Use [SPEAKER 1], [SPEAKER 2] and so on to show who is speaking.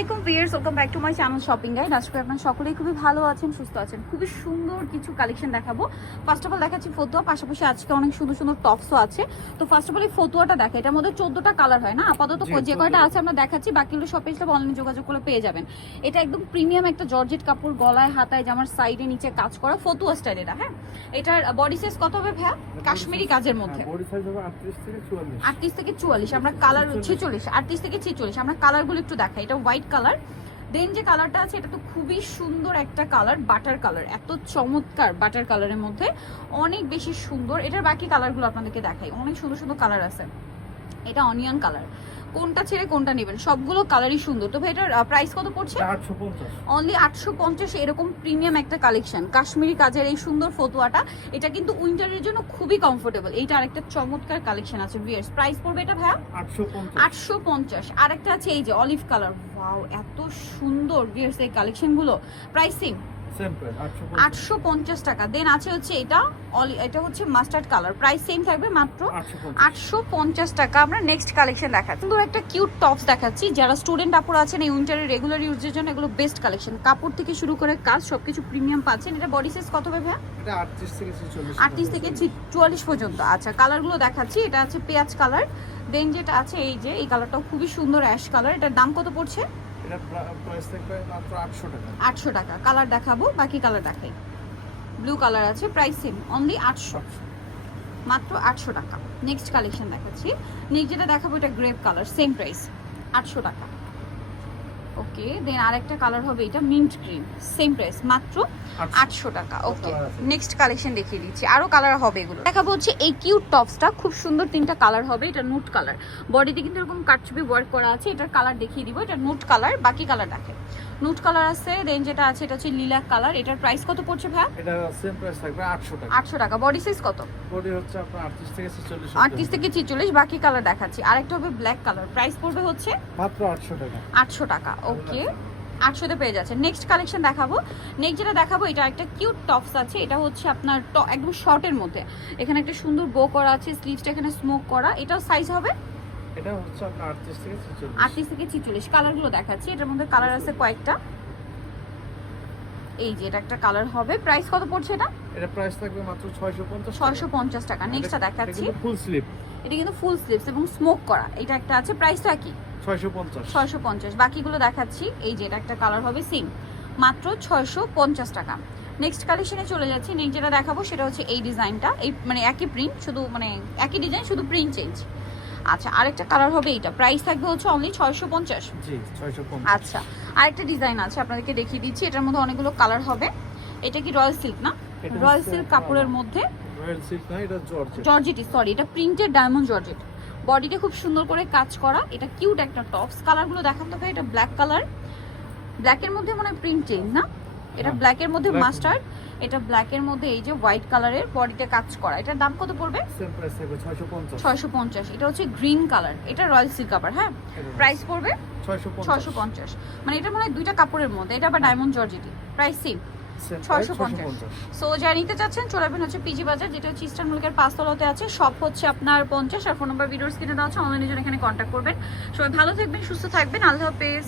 [SPEAKER 1] আলাইকুম viewers welcome back to my channel shopping guide আজকে আপনারা সকলেই খুবই ভালো আছেন সুস্থ আছেন। খুবই সুন্দর কিছু কালেকশন দেখাবো। ফার্স্ট অফ অল দেখাচ্ছি ফতুয়া। পাশাপাশি আজকে অনেক সুন্দর সুন্দর টপসও আছে। তো ফার্স্ট অফ অল এই ফতুয়াটা দেখা। এটার মধ্যে চোদ্দটা কালার হয় না? আপাতত যে কয়টা আছে আমরা দেখাচ্ছি। বাকিগুলো শপে এসে অনলাইনে যোগাযোগ করে পেয়ে যাবেন। এটা একদম প্রিমিয়াম একটা জর্জেট কাপড় গলায় হাতায় জামার সাইডে নিচে কাজ করা ফতুয়া স্টাইল এটা হ্যাঁ? এটার বডি সাইজ কত হবে ভাইয়া? কাশ্মীরি কাজের মধ্যে।
[SPEAKER 2] বডি সাইজ হবে 38 থেকে 44
[SPEAKER 1] আটত্রিশ থেকে চুয়াল্লিশ। আমরা কালার ছেচল্লিশ আটত্রিশ থেকে ছেচল্লিশ। আমরা কালারগুলো একটু দেখাই। এটা হোয়াইট কালার। দেন যে কালারটা আছে, এটা তো খুবই সুন্দর একটা কালার, বাটার কালার। এত চমৎকার বাটার কালারের মধ্যে। অনেক বেশি সুন্দর। এটার বাকি কালারগুলো আপনাদেরকে দেখাই। অনেক সুন্দর সুন্দর কালার আছে। এটা অনিয়ন কালার। কোনটা ছেড়ে কোনটা নেবেন? সবগুলো কালারই সুন্দর। তবে এটার প্রাইস কত পড়ছে?
[SPEAKER 2] 850
[SPEAKER 1] অনলি আটশো পঞ্চাশ এরকম প্রিমিয়াম একটা কালেকশন কাশ্মীরি কাজের এই সুন্দর ফতুয়াটা এটা কিন্তু উইন্টারের জন্য খুবই কমফোর্টেবল এইটা আরেকটা চমৎকার কালেকশন আছে ভিয়ার্স প্রাইস পড়বে এটা ভাইয়া?
[SPEAKER 2] 850
[SPEAKER 1] আটশো পঞ্চাশ। আরেকটা আছে এই যে অলিভ কালার ওয়াও এত সুন্দর ভিয়ার্স এই কালেকশনগুলো। প্রাইসিং
[SPEAKER 2] সেম প্রাইস 850
[SPEAKER 1] আটশো পঞ্চাশ। টাকা। দেন আছে হচ্ছে এটা এটা হচ্ছে মাস্টার্ড কালার প্রাইস সেম থাকবে মাত্র
[SPEAKER 2] 850
[SPEAKER 1] আটশো পঞ্চাশ টাকা। আমরা নেক্সট কালেকশন দেখাচ্ছি। সুন্দর একটা কিউট টপস দেখাচ্ছি। যারা স্টুডেন্ট আপুর আছেন এই উইন্টারের রেগুলার ইউজের জন্য এগুলো বেস্ট কালেকশন কাপড় থেকে শুরু করে কাজ সবকিছু প্রিমিয়াম পাচ্ছেন। এটা বডি সাইজ কত হবে ভাইয়া?
[SPEAKER 2] এটা 38 থেকে 46
[SPEAKER 1] আটত্রিশ থেকে চুয়াল্লিশ পর্যন্ত। আচ্ছা কালারগুলো দেখাচ্ছি। এটা আছে পেঁয়াজ কালার দেন যেটা আছে এই যে এই কালারটাও খুবই সুন্দর অ্যাশ কালার এটার দাম কত পড়ছে?
[SPEAKER 2] এটা প্রাইস থাকবে মাত্র 800 টাকা।
[SPEAKER 1] টাকা। কালার দেখাবো, বাকি কালার দেখাই। ব্লু কালার আছে প্রাইস সেম অনলি আটশো। মাত্র আটশো টাকা। নেক্সট কালেকশন দেখাচ্ছি। নেক্সট যেটা দেখাবো, এটা গ্রেপ কালার সেম প্রাইস আটশো টাকা। ওকে দেন আরেকটা কালার হবে এটা মিন্ট গ্রিন সেম প্রাইস মাত্র
[SPEAKER 2] 800
[SPEAKER 1] আটশো টাকা ওকে নেক্সট কালেকশন দেখিয়ে দিচ্ছি আরও কালার হবে এগুলো। দেখাবো হচ্ছে এই কিউট টপসটা খুব সুন্দর তিনটা কালার হবে এটা নুট কালার বডিতে কিন্তু এরকম কাটছবি ওয়ার্ক করা আছে এটার কালার দেখিয়ে দিব এটা নুট কালার বাকি কালার দেখে। নুট কালার আছে দেন যেটা আছে এটা হচ্ছে লিলাক কালার এটার প্রাইস কত পড়ছে ভাই
[SPEAKER 2] এটা সেম প্রাইস থাকবে 800 টাকা।
[SPEAKER 1] আটশো টাকা। বডি সাইজ কত?
[SPEAKER 2] বডি হচ্ছে আপনার 38 থেকে 46
[SPEAKER 1] আটত্রিশ থেকে ছিচল্লিশ বাকি কালার দেখাচ্ছি। আরেকটা হবে ব্ল্যাক কালার প্রাইস পড়বে হচ্ছে
[SPEAKER 2] মাত্র 800 টাকা।
[SPEAKER 1] আটশো টাকা। ওকে আটশোতে পেয়ে যাচ্ছে। নেক্সট কালেকশন দেখাবো। নেক্সট যেটা দেখাবো এটা একটা কিউট টপস আছে। এটা হচ্ছে আপনার একদম শর্টের মধ্যে। এখানে একটা সুন্দর বো করা আছে স্লিভসটা এখানে স্মোক করা। এটাও সাইজ হবে
[SPEAKER 2] এটা হচ্ছে 38 থেকে 46
[SPEAKER 1] আটত্রিশ থেকে ছিচল্লিশ কালারগুলো দেখাচ্ছি। এটার মধ্যে কালার আছে কয়েকটা। এই যে এটা একটা কালার হবে। প্রাইস কত পড়ছে এটা?
[SPEAKER 2] এটা প্রাইস থাকবে মাত্র 650
[SPEAKER 1] ছয়শো পঞ্চাশ টাকা। নেক্সটটা দেখাচ্ছি।
[SPEAKER 2] ফুল স্লিপ
[SPEAKER 1] এটা কিন্তু ফুল স্লিভস এবং স্মোক করা। এটা একটা আছে। প্রাইসটা কি?
[SPEAKER 2] 650
[SPEAKER 1] ছয়শো পঞ্চাশ। বাকিগুলো দেখাচ্ছি। এই যে এটা একটা কালার হবে সেম মাত্র ছয়শো পঞ্চাশ টাকা। নেক্সট কালেকশনে চলে যাচ্ছি। নেক্সট যেটা দেখাবো সেটা হচ্ছে এই ডিজাইনটা এই মানে একই প্রিন্ট শুধু মানে একই ডিজাইন শুধু প্রিন্ট চেঞ্জ আচ্ছা আরেকটা কালার হবে এটা প্রাইস থাকবে হচ্ছে অনলি ছয়শো পঞ্চাশ।
[SPEAKER 2] জি 650
[SPEAKER 1] আচ্ছা আরেকটা ডিজাইন আছে আপনাদেরকে দেখিয়ে দিচ্ছি। এটার মধ্যে অনেকগুলো কালার হবে। এটা কি রয়্যাল সিল্ক না? রয়্যাল সিল্ক কাপড়ের মধ্যে।
[SPEAKER 2] রয়্যাল সিল্ক না এটা জর্জ
[SPEAKER 1] জর্জেটি সরি এটা প্রিন্টেড ডায়মন্ড জর্জেট বডিটা খুব সুন্দর করে কাজ করা। এটা কিউট একটা টপস কালারগুলো দেখান তো ভাই এটা ব্ল্যাক কালার ব্ল্যাকের মধ্যে মনে হয় প্রিন্ট চেঞ্জ না? এটা
[SPEAKER 2] হ্যাঁ,
[SPEAKER 1] ব্ল্যাকের মধ্যে মাস্টার্ড এটা ব্ল্যাকের মধ্যে এই যে হোয়াইট কালারের বডিতে কাজ করা। এটার দাম কত পড়বে?
[SPEAKER 2] সেম প্রাইস থাকবে 650
[SPEAKER 1] ছয়শো পঞ্চাশ। এটা হচ্ছে গ্রিন কালার এটা রয়্যাল সিল্ক কাপড় হ্যাঁ? প্রাইস পড়বে?
[SPEAKER 2] 650
[SPEAKER 1] ছয়শো পঞ্চাশ। মানে এটা মনে দুইটা কাপড়ের মধ্যে এটা আবার ডায়মন্ড জর্জেটি প্রাইস সেম ছয়শো পঞ্চাশ। সো যা নিতে চাচ্ছেন চলে আসবেন হচ্ছে পিজি বাজার যেটা হচ্ছে ইস্টার্ন মুলকের পাঁচতলাতে আছে। সব হচ্ছে আপনার পঞ্চাশ আর ফোন নাম্বার ভিডিওস কিনে দেওয়া আছে। অনলাইনে জন্য এখানে কন্ট্যাক্ট করবেন। সবাই ভালো থাকবেন সুস্থ থাকবেন। আল্লাহ হাফেজ।